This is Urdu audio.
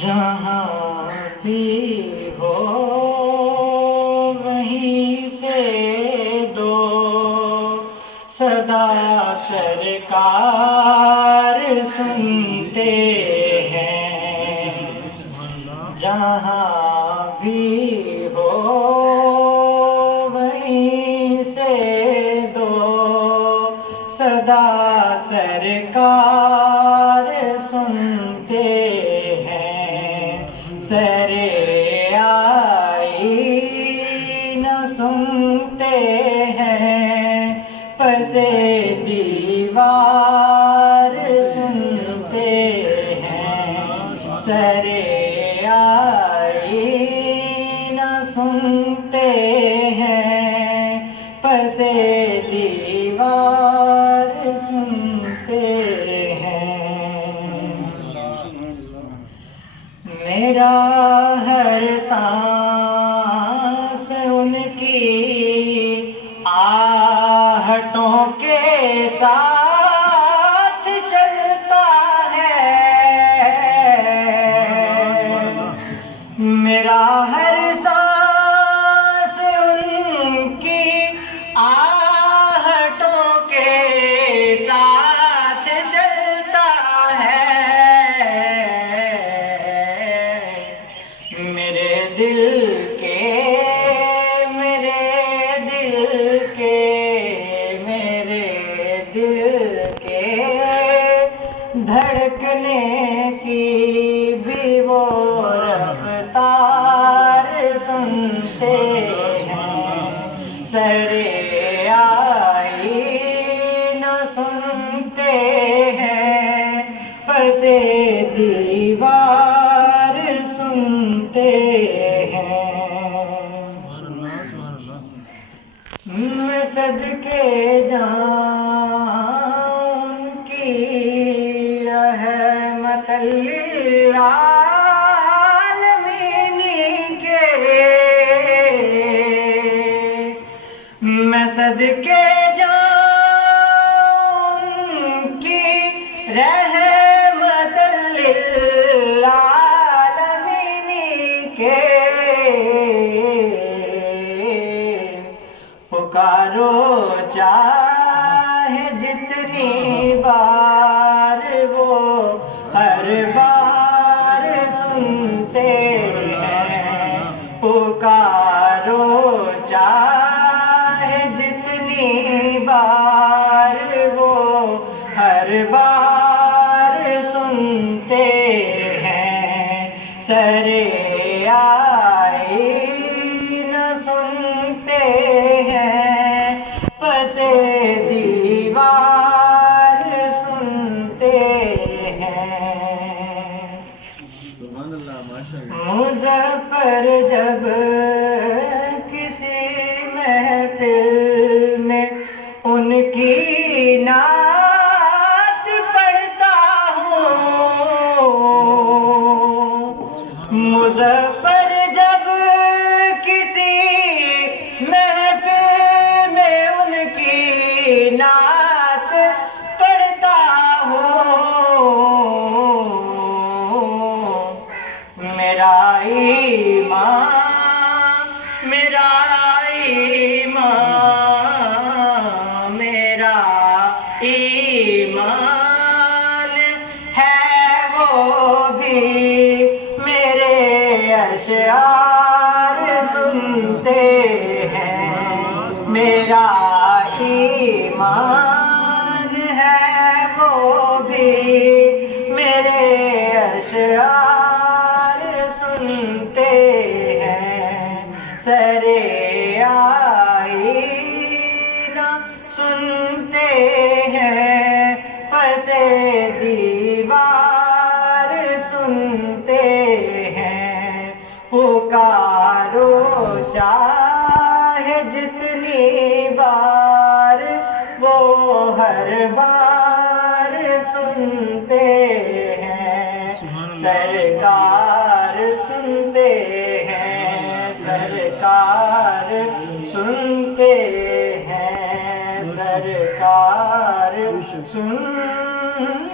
جہاں بھی ہو وہیں سے دو صدا سرکار سنتے ہیں. جہاں بھی ہو وہیں سے دو صدا سرکار سنتے ہیں. سر آئینہ سنتے ہیں، پس دیوار سنتے ہیں. سر آئینہ سنتے ہیں، پس دیوار سنتے ہیں. میرا ہر سانس ان کی آہٹوں کے ساتھ چلتا ہے. میرا ہر سانس ان کی آہٹوں کے ساتھ چلتا ہے. میرے دل کے دھڑکنے کی بھی وہ رفتار سنتے ہیں. سر آئینہ سنتے ہیں، پس دیوار سنتے ہیں. میں صدقے جاؤں ان کی رحمت للعالمین کے. میں صدقے جاؤں ان کی رحمت للعالمین کے. پکارو چاہے جتنی بار، وہ ہر بار سنتے ہیں. پکارو چاہے جتنی بار، وہ ہر بار سنتے ہیں. سر آئینہ سنتے ہیں، پس دیوار سنتے ہیں. مظفر جب کسی محفل میں ان کی نعت پڑھتا ہوں. مظفر جب کسی محفل میں ان کی نعت پڑھتا ہوں. میرا ایمان ہے وہ بھی میرے اشعار سنتے ہیں. میرا ایمان ہے وہ بھی میرے اشعار سنتے ہیں. سر آئینہ سنتے ہیں، پس دیوار سنتے ہیں. پکارو چاہے جتنی بار، وہ ہر بار سنتے ہیں. سرکار سنتے ہیں، سرکار سنتے ہیں، سرکار سنتے